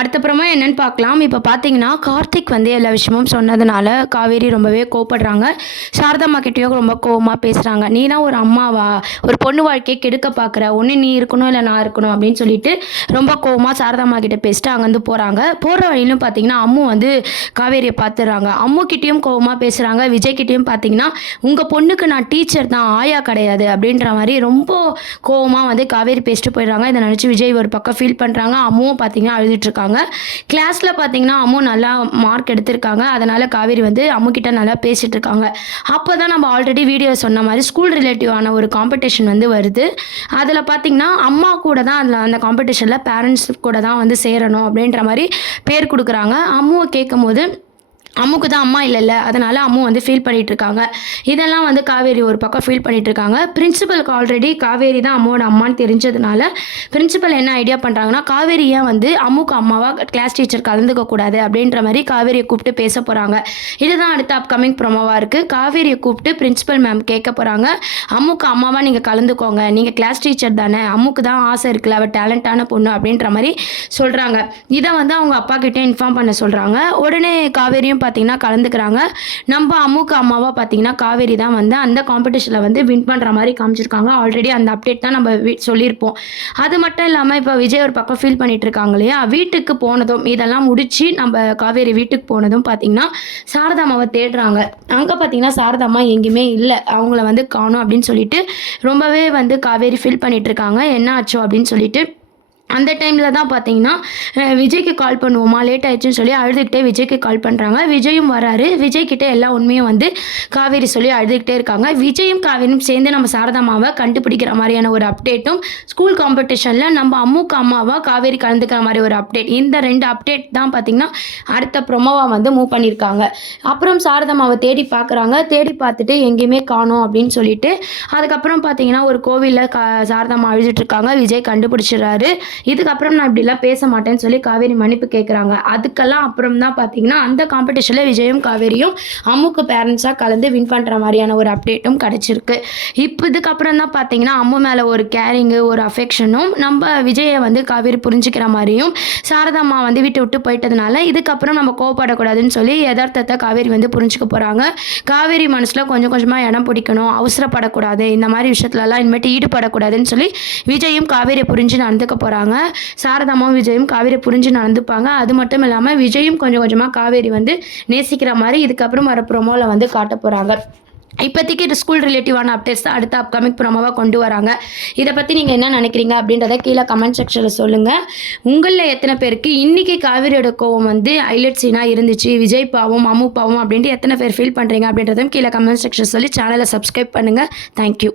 அடுத்தப்புறமா என்னன்னு பார்க்கலாம். இப்போ பார்த்தீங்கன்னா, கார்த்திக் வந்து எல்லா விஷயமும் சொன்னதுனால காவேரி ரொம்பவே கோவப்படுறாங்க. சாரதாம்மா கிட்டேயும் ரொம்ப கோவமா பேசுறாங்க. "நீலாம் ஒரு அம்மாவா? ஒரு பொண்ணு வாழ்க்கைய கெடுக்க பார்க்குற. ஒண்ணு நீ இருக்கணும், இல்ல நான் இருக்கணும்." அப்படின்னு சொல்லிட்டு ரொம்ப கோவமா சாரதாம்மா கிட்ட பேசிட்டு அங்கேருந்து போறாங்க. போற வழியிலும் பார்த்தீங்கன்னா, அம்மு வந்து காவேரிய பார்த்துடுறாங்க. அம்மு கிட்டேயும் கோவமா பேசுறாங்க. விஜய் கிட்டேயும் பார்த்தீங்கன்னா, "உங்க பொண்ணுக்கு நான் டீச்சர் தான், ஆயா கிடையாது." அப்படின்ற மாரி ரொம்ப கோவமா வந்து காவேரி பேசிட்டு போயிடுறாங்க. இத நினச்சு விஜய் ஒரு பக்கம் ஃபீல் பண்றாங்க. அம்முவும் பார்த்தீங்கன்னா அழுதுட்டு இருக்காங்க. கிளாஸ்ல பார்த்தீங்கன்னா அம்மு நல்லா மார்க் எடுத்திருக்காங்க. அதனால காவேரி வந்து அம்மு கிட்ட நல்லா பேசிட்டு இருக்காங்க. அப்பதான் நம்ம ஆல்ரெடி வீடியோ சொன்ன மாதிரி ஸ்கூல் ரிலேட்டிவான ஒரு காம்படிஷன் வந்து வருது. அதில் பார்த்தீங்கன்னா அம்மா கூட தான் அதில் அந்த காம்படிஷனில் பேரண்ட்ஸ் கூட தான் வந்து சேரணும் அப்படின்ற மாதிரி பேர் கொடுக்குறாங்க. அம்முவை கேட்கும்போது அம்முக்கு தான் அம்மா இல்லைல்ல, அதனால அம்மு வந்து ஃபீல் பண்ணிட்டு இருக்காங்க. இதெல்லாம் வந்து காவேரி ஒரு பக்கம் ஃபீல் பண்ணிட்டு இருக்காங்க. பிரின்சிபலுக்கு ஆல்ரெடி காவேரி தான் அம்முவோட அம்மான்னு தெரிஞ்சதுனால பிரின்சிபல் என்ன ஐடியா பண்ணுறாங்கன்னா, காவேரி ஏன் வந்து அம்முக்கு அம்மாவா கிளாஸ் டீச்சர் கலந்துக்க கூடாது அப்படின்ற மாதிரி காவேரியை கூப்பிட்டு பேச போகிறாங்க. இதுதான் அடுத்த அப்கமிங் ப்ரோமோவாக இருக்குது. காவேரியை கூப்பிட்டு பிரின்சிபல் மேம் கேட்க போகிறாங்க, அம்முக்கு அம்மாவா நீங்கள் கலந்துக்கோங்க, நீங்கள் கிளாஸ் டீச்சர் தானே, அம்முக்கு தான் ஆசை இருக்குல்ல, அவள் டேலண்டான பொண்ணு அப்படின்ற மாதிரி சொல்கிறாங்க. இதை வந்து அவங்க அப்பா கிட்டே இன்ஃபார்ம் பண்ண சொல்கிறாங்க. உடனே காவேரியும் பார்த்தீங்கன்னா கலந்துக்கிறாங்க. நம்ம அம்முக்கு அம்மாவா பார்த்தீங்கன்னா காவேரி தான் வந்து அந்த காம்படிஷனில் வந்து வின் பண்ணுற மாதிரி காமிச்சிருக்காங்க. ஆல்ரெடி அந்த அப்டேட் தான் நம்ம சொல்லியிருப்போம். அது மட்டும் இல்லாமல் இப்போ விஜய் ஒரு பக்கம் ஃபீல் பண்ணிட்டு இருக்காங்க இல்லையா, வீட்டுக்கு போனதும் இதெல்லாம் முடிச்சு நம்ம காவேரி வீட்டுக்கு போனதும் பார்த்தீங்கன்னா சாரதாம்மாவை தேடுறாங்க. அங்கே பார்த்தீங்கன்னா சாரதாம்மா எங்கேயுமே இல்லை, அவங்கள வந்து காணும் அப்படின்னு சொல்லிட்டு ரொம்பவே வந்து காவேரி ஃபீல் பண்ணிட்டு இருக்காங்க. என்ன ஆச்சோ அப்படின்னு சொல்லிட்டு அந்த டைமில் தான் பார்த்தீங்கன்னா விஜய்க்கு கால் பண்ணுவோமா, லேட் ஆயிடுச்சுன்னு சொல்லி அழுதுகிட்டே விஜய்க்கு கால் பண்ணுறாங்க. விஜயும் வராரு. விஜய்கிட்ட எல்லா உண்மையும் வந்து காவேரி சொல்லி அழுதுகிட்டே இருக்காங்க. விஜயும் காவேரியும் சேர்ந்து நம்ம சாரதாம்மாவை கண்டுபிடிக்கிற மாதிரியான ஒரு அப்டேட்டும், ஸ்கூல் காம்படிஷனில் நம்ம அம்முக்கு அம்மாவா காவேரி கலந்துக்கிற மாதிரி ஒரு அப்டேட், இந்த 2 அப்டேட் தான் பார்த்தீங்கன்னா அடுத்த ப்ரொமோவாக வந்து மூவ் பண்ணியிருக்காங்க. அப்புறம் சாரதாம்மாவை தேடி பார்க்குறாங்க. தேடி பார்த்துட்டு எங்கேயுமே காணோம் அப்படின்னு சொல்லிட்டு அதுக்கப்புறம் பார்த்தீங்கன்னா ஒரு கோவிலில் சாரதாம்மா அழுதுட்டு இருக்காங்க. விஜய் கண்டுபிடிச்சிடுறாரு. இதுக்கப்புறம் நான் இப்படிலாம் பேச மாட்டேன்னு சொல்லி காவேரி மன்னிப்பு கேட்குறாங்க. அதுக்கெல்லாம் அப்புறம் தான் பார்த்தீங்கன்னா அந்த காம்படிஷனில் விஜயும் காவேரியும் அம்முக்கு பேரண்ட்ஸாக கலந்து வின் பண்ணுற மாதிரியான ஒரு அப்டேட்டும் கிடச்சிருக்கு. இப்போ இதுக்கப்புறம் தான் பார்த்தீங்கன்னா அம்மு மேலே ஒரு கேரிங்கு, ஒரு அஃபெக்ஷனும் நம்ம விஜயை வந்து காவேரி புரிஞ்சுக்கிற மாதிரியும், சாரதாம்மா வந்து விட்டு விட்டு போயிட்டதுனால இதுக்கப்புறம் நம்ம கோவப்படக்கூடாதுன்னு சொல்லி யதார்த்தத்தை காவேரி வந்து புரிஞ்சுக்க போகிறாங்க. காவேரி மனசில் கொஞ்சம் கொஞ்சமாக இடம் பிடிக்கணும், அவசரப்படக்கூடாது, இந்த மாதிரி விஷயத்துலலாம் இனிமேட்டு ஈடுபடக்கூடாதுன்னு சொல்லி விஜயும் காவேரியை புரிஞ்சு நடந்துக்க போகிறாங்க. சாரதாம்மாவும் விஜயும் காவேரி புரிஞ்சு நடந்துப்பாங்க. அது மட்டும் இல்லாமல் விஜயும் கொஞ்சம் கொஞ்சமாக காவேரி வந்து நேசிக்கிற மாதிரி இதுக்கப்புறம் வர ப்ரோமோவில் வந்து காட்ட போகிறாங்க. இப்போதைக்கு இது ஸ்கூல் ரிலேட்டிவான அப்டேட்ஸ் தான் அடுத்த அப்கமிங் ப்ரோமோவாக கொண்டு வராங்க. இதை பற்றி நீங்கள் என்ன நினைக்கிறீங்க அப்படின்றத கீழே கமெண்ட் செக்ஷனில் சொல்லுங்கள். உங்களில் எத்தனை பேருக்கு இன்றைக்கி காவேரியோட கோவம் வந்து ஹைலைட் சீனாக இருந்துச்சு, விஜய் பாவம் அம்மு பாவம் அப்படின்ட்டு எத்தனை பேர் ஃபீல் பண்ணுறீங்க அப்படின்றதும் கீழே கமெண்ட் செக்ஷன் சொல்லி சேனலை சப்ஸ்கிரைப் பண்ணுங்கள். தேங்க்யூ.